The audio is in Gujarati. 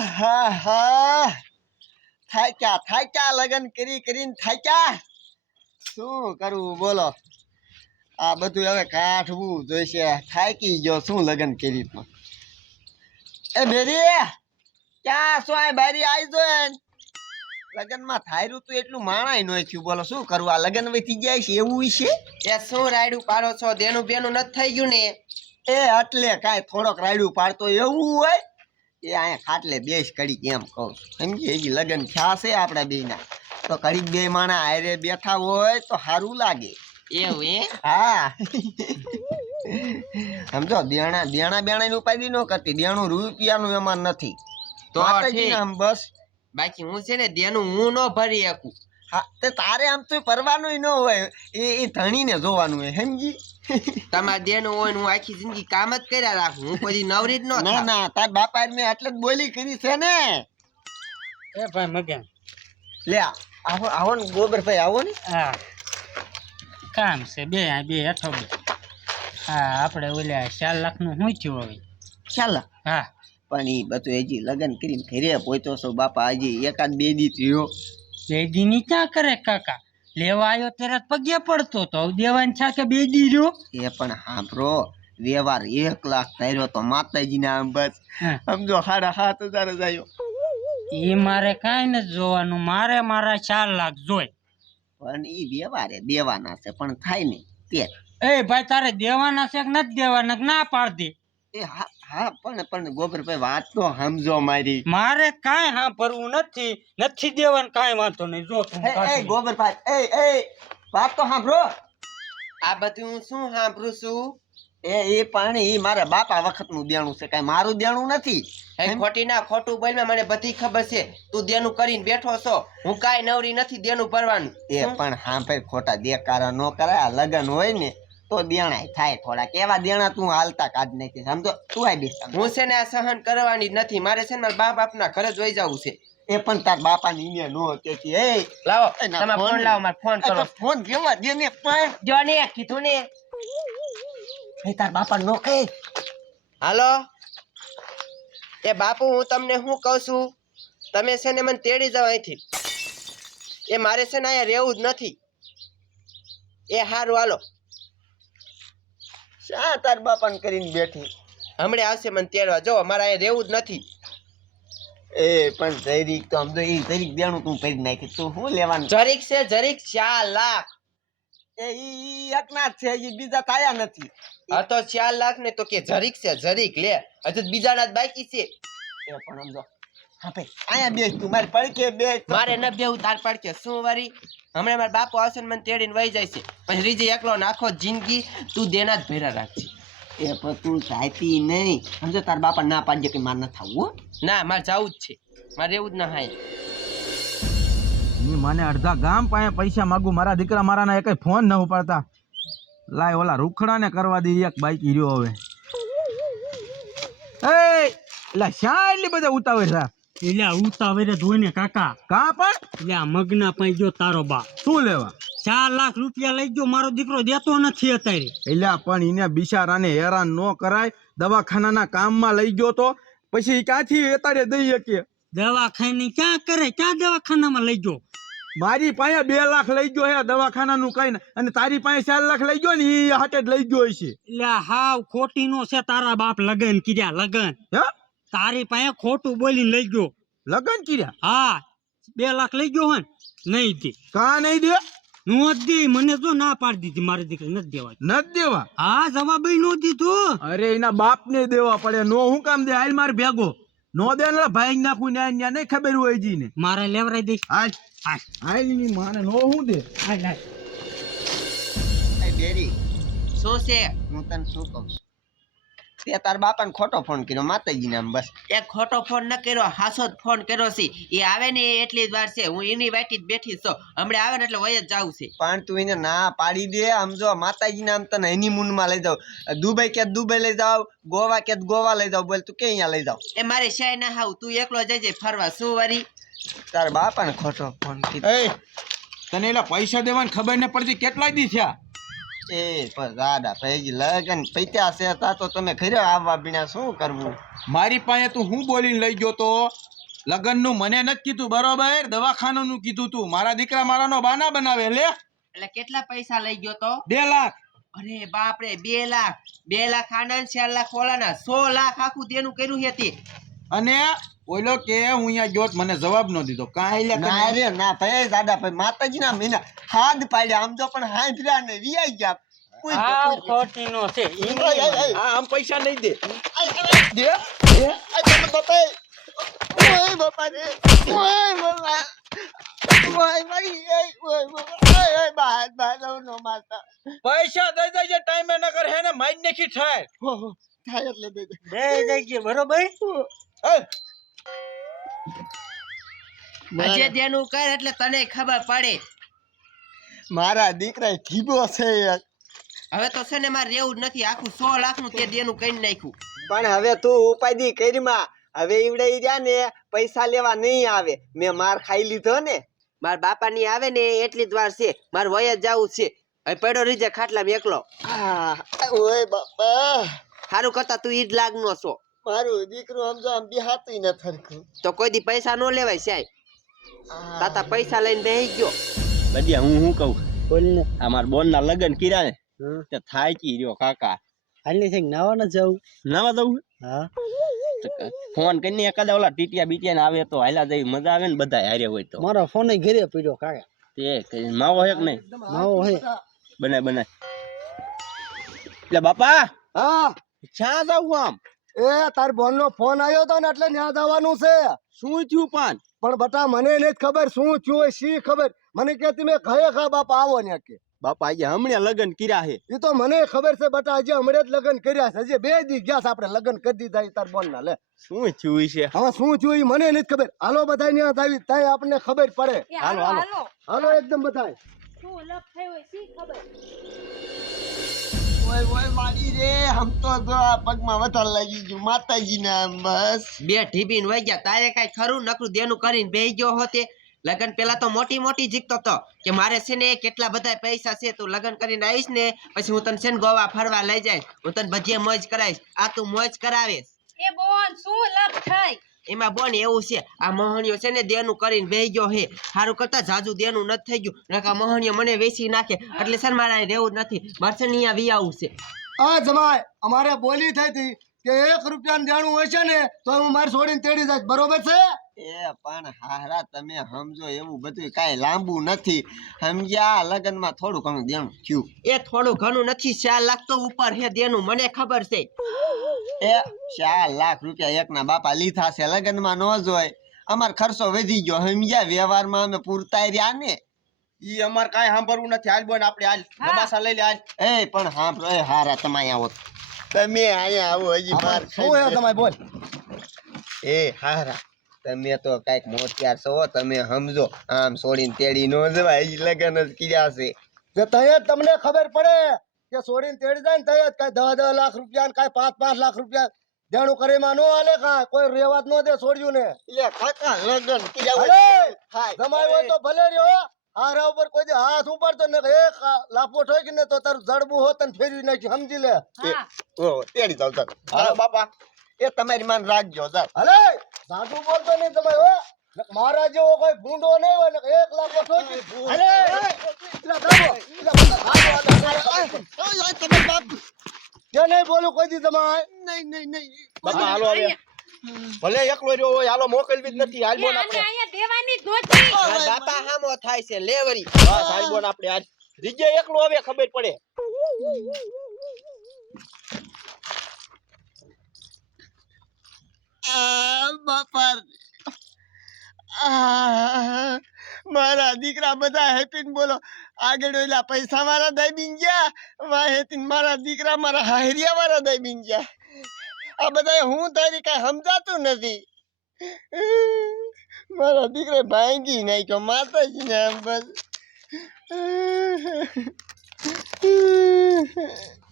હા હા. થાક્યા થાક્યા લગન કરી કરીને થાક્યા શું કરવું બોલો. આ બધું હવે કાઢવું જોઈશે. થાકી ગયો? શું લગન કરી તો? એ બેરી ક્યાં શું આ બારી આવી જો લગનમાં થાયરું તો એટલું માણાય નો થયું. બોલો શું કરવું આ લગન વહીથી જાય છે? એવું છે? એ શું રાયડું પાડો છો? દેનું બેનું નથી થઈ ગયું ને? એ એટલે કાંઈ થોડોક રાયડું પાડતો એવું હોય? એ અહીંયા ખાટલે બેસ કરી એમ કહું સમજી હજી લગ્ન થયા છે આપણા બેના તો કડીક બે માણા હારે બેઠા હોય તો સારું લાગે. એવું એ? હા. સમજો દેણા દેણા બેણા ની ઉપાધિ ન કરતી દેણું રૂપિયાનું એમાં નથી. તો બસ. બાકી હું છે ને દેનું હું ન ભરી શકું. હા તે તારે આમ તો પરવાનું ન હોય એ એ ધણીને જોવાનું હોય સમજી તમારે જેનું હોય હું આખી જિંદગી કામ જ કર્યા રાખું હું પછી નવરી જ ન ના ના તાર બાપા મેં એટલે જ બોલી કરી છે ને. એ ભાઈ મગન. લે આવો આવો ને ગોબરભાઈ આવો ને. હા. કામ છે બે આ બે હેઠો બે. હા આપણે ઓલા ચાર લાખનું શું થયું હવે? ચાલ હા. પણ એ બધું હજી લગ્ન કરીને ઘરે પહોંચ્યો છો બાપા હજી એકાદ બે દી થયો. બે ની ક્યાં કરે કાકા? લેવા આવ્યો ત્યારે પગે પડતો તો હવે દેવાની છે કે બે રહ્યો. એ પણ હાંભરો વ્યવહાર એક લાખ થયો તો માતાજીના આમ બસ. સમજો સાડા સાત હજાર જ આવ્યો એ મારે કાંઈ નથી જોવાનું મારે મારા ચાર લાખ જોઈ પણ એ વ્યવહારે દેવાના છે પણ થાય નહીં. તે એ ભાઈ તારે દેવાના છે કે નથી દેવાના? કે ના પાડ દે એ હા હા પણ પણ ગોબરભાઈ વાત તો સમજો મારી. મારે કાંઈ હા ભરવું નથી. નથી દેવાનું કાંઈ વાંધો નહીં. જો તું એ. ગોબરભાઈ એ એ વાત તો સાંભળો. આ બધું હું શું સાંભળું છું? એ એ પણ એ મારા બાપા વખતનું દેણું છે. કાંઈ મારું દેણું નથી. એ ખોટી ના ખોટું બોલમાં મને બધી ખબર છે. તું દેનું કરીને બેઠો છો. હું કાંઈ નવરી નથી દેનું ભરવાનું. એ પણ હા ભાઈ ખોટા દેકારા ન કરાય. આ લગન હોય ને તો દેણાય થાય થોડા કેવા દેણા તું હાલતા કાઢ નાખી સમજો? તું આ બેસ હું છે ને આ સહન કરવાની જ નથી. મારે છે ને મારા બાપ બાપના ઘરે જોઈ જવું છે. એ પણ તાર બાપા ની ઈને નો કે કે એ લાવો તમે ફોન ફોન લાવો માર ફોન કરો. ફોન કેવા દે ને પણ જો ને કીધું ને. એ તાર બાપા નો કહે હાલો? એ બાપુ હું તમને શું કહું છું? તમે છે ને મને તેડી જાવ અહીંથી. એ મારે છે ને અહીંયા રહેવું જ નથી. એ સારું હાલો. શા તાર બાપા કરીને બેઠી. હમણાં આવશે મને તેડવા. જો અમારે અહીંયા રહેવું જ નથી. એ પણ જરીક તો સમજો એ જરીક દેણું તું કરી નાખી. તું શું લેવાનું? જરીક છે જરીક ચાર લાખ. એ ઈ એકના છે એ બીજા તાયા નથી. આ તો ચાર લાખ ને તો કે જરીક છે જરીક. લે હજુ બીજાના જ બાકી છે. એ પણ સમજો હા ભાઈ અહીંયા બેસ તું મારી પડકે બેસ. મારે ન બેવું તાર પડકે શું વરી? હમણાં મારા બાપુ આવશે ને મને તેડીને વહી જાય છે પછી રીજે એકલો નાખો જિંદગી તું દેના જ ભેરા રાખજે. એ પણ તું જાતી નહીં. સમજો તાર બાપા ના પાડજે કે માર ન થવું ના મારે જવું જ છે. મારે એવું જ ના હાય. મને અડધા ગામ પાસે પૈસા માગું. મારા દીકરા મારાના એક ફોન ન ઉપાડતા. લાય ઓલા રૂખડાને કરવા દે એક બાઈક રહ્યો હવે. એ એટલે શા એટલી બધા ઉતાવળ છે? એટલે ઉતાવળે જોઈને કાકા. કા પણ? એટલે આ મગના પાઈ જો તારો બા શું લેવા? ચાર લાખ રૂપિયા લઈ ગયો મારો દીકરો દેતો નથી અત્યારે. એટલે પણ એને બિચારાને હેરાન ન કરાય દવાખાનાના કામમાં લઈ ગયો તો પછી ક્યાંથી અત્યારે દઈ શકીએ? દવાખાની ક્યાં કરે? ક્યાં દવાખાનામાં લઈ ગયો? મારી પાસે બે લાખ લઈ ગયો હે દવાખાનાનું કઈ અને તારી પાસે ચાર લાખ લઈ ગયો ને એ હાટે જ લઈ ગયો છે એટલે હાવ ખોટી નો છે તારા બાપ લગન કર્યા લગન. હે? તારી પાસે ખોટું બોલીને લઈ ગયો. લગન કર્યા? હા બે લાખ લઈ ગયો હોય નહીં દે. કા નહીં દે? નો દે મને તો ના પાડી દીધી મારી દીકરી નથી દેવા નથી દેવા? હા જવાબ નો દીધું. અરે એના બાપ ને દેવા પડે. નો હું કામ દે? હાલ માર ભેગો. નો દે ને ભાઈ નાખું ને ન્યા નહીં ખબર હોય જી ને મારે લેવરાઈ દઈશ. હાલ. હાલ. હાલની માને નો હું દે? હાલ હાલ. એ બેરી શું છે? હું તને શું કહું છું? તે તાર બાપાને ખોટો ફોન કર્યો માતાજી નામ બસ. એ ખોટો ફોન ન કર્યો હાસો જ ફોન કર્યો છે. એ આવે ને એ એટલી જ વાર છે. હું એની વાટી જ બેઠી છું. હમણાં આવે ને એટલે વય જ જાવું છે. પણ તું એને ના પાડી દે. આમ જો નામ તને હનીમૂનમાં લઈ જાવ દુબઈ કે દુબઈ લઈ જાવ ગોવા કે ગોવા લઈ જાવ બોલ તું કે અહીંયા લઈ જાવ એ મારે શાય ના હાવ. તું એકલો જજે ફરવા. શું વારી? તાર બાપાને ખોટો ફોન કર્યો. તને એલા પૈસા દેવાની ખબર ન પડતી? કેટલા દી થયા? એ પણ લગન પૈત્યા છે તા તો તમે ઘરે આવવા બીના શું કરવું? મારી પાસે તું હું બોલીને લઈ ગયો તો? લગ્નનું મને નથી કીધું બરોબર? દવાખાનાનું કીધું તું. મારા દીકરા મારાનો બાના બનાવે લે. એટલે કેટલા પૈસા લઈ ગયો તો? બે લાખ. અરે બાપરે બે લાખ. બે લાખ આના ચાર લાખ ઓલાના. સો લાખ આખું દેનું કર્યું છે તે. અને ઓલો કે હું અહીંયા ગયો મને જવાબ ન દીધો. કાંઈ લે ના રે ના ભાઈ દાદા ભાઈ માતાજી ના મહિના હાથ પાડ્યા. આમ તો પણ હાથ રહ્યા ને વિયાઈ ગયા. છે. આમ પૈસા નહીં દે. દે દે. બાપા. ઓય બાપા. રે ઓય બાપા નો પૈસા દઈ દેજે ટાઈમે ન કર હે ને મારી નાખી થાય. એટલે દે દે. બે જગ્યાએ બરોબર? હજે તેનું કર એટલે તને ખબર પડે. મારા દીકરા ઠીબો છે હવે તો છે ને મારે રહેવું નથી. આખું સો લાખનું તે દેનું કઈ નાખ્યું. પણ હવે તું ઉપાધિ કરીમાં. હવે ઈવડે ઈ રહ્યા ને પૈસા લેવા નહીં આવે. મેં માર ખાઈ લીધો ને. મારા બાપા ની આવે ને એટલી જ વાર છે. મારે વય જ જવું છે. હવે પડ્યો રીજે ખાટલા એકલો. આ, ઓય બાપા. સારું કરતા તું ઈજ લાગનો છો. મારું દીકરો આમ જો આમ બિહાતું ન થરકું તો કોઈ દી પૈસા ન લેવાય સાહેબ. તાતા પૈસા લઈને બેહી ગયો. બડિયા હું શું કહું? બોલને. અમાર બોન ના લગન કર્યા ને તે થાય કી રહ્યો કાકા? હાલી છે નાવા ન જવું. નવા દઉં હા. ફોન કરીને એકાદા ઓલા ટીટિયા બીટિયા ને આવે તો હાલ્યા જઈ મજા આવે ને બધા હારે હોય તો. મારો ફોન ઘરે પડ્યો કાકા. તે કઈ માવો હે કે નહીં? માવો હે. બનાય બનાય. એટલે બાપા હા. ક્યાં જાવું આમ? એ તાર બોન નો ફોન આવ્યો તો ને એટલે ન્યા જવાનું છે. શું થયું પાન? પણ બટા મને નહીં ખબર શું થયું હોય શી ખબર? મને કે તમે કહે ખા બાપા આવો ને કે. બાપા આજે હમણાં લગન કર્યા છે એ તો મને ખબર છે બટા આજે હમણાં જ લગ્ન કર્યા છે. હજી બે દી ગયા છે આપણે લગ્ન કરી દીધા તાર બોન ના લે. શું થયું છે? હવે શું થયું મને નથી ખબર. હાલો બધા ન્યા આવી ત્યાં આપણને ખબર પડે. હાલો હાલો હાલો. એકદમ બધા શું લગ થયો હોય શી ખબર? ઓય ઓય મારી રે. હમ તો જો આ પગમાં વધારે લાગી ગયું. માતાજી ના બસ. બે ઢીબીન ગયા. તારે કઈ ખરું? નકરું દેનું કરીને બેસી ગયો હોતે લગન પેલા તો મોટી મોટી જીતતો તો કે મારે છે ને કેટલા બધા પૈસા છે તું લગન કરીને આવીશ ને પછી હું તને છે ને ગોવા ફરવા લઈ જઈશ. હું તને બધે મોજ કરાવીશ. આ તું મોજ કરાવીશ. એ બોન શું લપ થાય એમાં બોન એવું છે આ મોહણીયો છે ને દેનું કરીને બેહી ગયો હે સારું કરતા જાજુ દેનું નથી થઈ ગયું. નકા મોહણીયો મને વેચી નાખે. એટલે સર મારા રહેવું નથી. મારે અહીંયા વી આવું છે. આ જમાય અમારે બોલી થઈ હતી કે એક રૂપિયાનું દેણું હોય છે ને તો હું મારે છોડીને તેડી જાય બરોબર છે? એ પણ હારા તમે સમજો એવું બધું કાંઈ લાંબુ નથી. સમજ્યા? લગ્નમાં થોડું ઘણું દેણું થયું. એ થોડું ઘણું નથી. ચાર લાખ તો ઉપર હે દેનું. મને ખબર છે. એ ચાર લાખ રૂપિયા એકના બાપા લીધા છે લગ્નમાં ન જોય. અમાર ખર્ચો વધી ગયો સમજ્યા? વ્યવહારમાં અમે પૂરતા રહ્યા ને. ઈ અમાર કાંઈ સાંભળવું નથી. હાલ બોન આપણે હાલ લબાસા લઈ લે હાલ. એ પણ સાંભળો એ હારા તમે અહીંયા આવો. તમે અહીંયા આવો હજી માર શું હે તમે બોલ. એ હારા તમે તો કંઈક મોતિયાર છો તમે સમજો આમ છોડીને તેડી નો જવાય હજી લગન જ કર્યા છે. તમને ખબર પડે. કે છોડીને તેડી જાય ને તય જ કઈ દહ દસ લાખ રૂપિયા ને કઈ પાંચ પાંચ લાખ રૂપિયા દેણું કરીમાં નો હાલે કા કોઈ રેવાત નો દે છોડ્યું ને એટલે કાકા લગન જમાય હોય તો ભલે રહ્યો હારા ઉપર કોઈ દી હાથ તો ને એક લાફો ઠોકી ને તો તારું જડબું હોત ને ફેરવી નાખ્યું સમજી લે. ઓ તેડી જાવ ચાલ. હા. બાપા એ તમારી માન રાખજો સર હલે સાધુ બોલતો નહીં તમે હો. મારા જેવો કોઈ ભૂંડો નહીં હોય ને એક લાખ ઠોકી. દાબો ઇલા તમે બાપ જે નહીં બોલું કોઈ દી તમારે? નહીં નહીં નહીં. બાપા હાલો હવે. ભલે એકલો રહ્યો હોય હાલો મોકલવી જ નથી હાલ બોન આપણે. અહીંયા દેવાની જ બાપા હામો થાય છે લેવરી બસ હાલ બોન આપણે આજ રીજે એકલો હવે ખબર પડે. આ બાપા આ, મારા દીકરા બધા હેપી બોલો. આગળ ઓલા પૈસા મારા દઈ બીન ગયા વાહેતીન મારા દીકરા મારા હાહરિયા વાળા દઈ બીન ગયા. આ બધા હું તારી કઈ સમજાતું નથી. મારા દીકરા ભાંગી નાખ્યો, માતાજી ને બસ.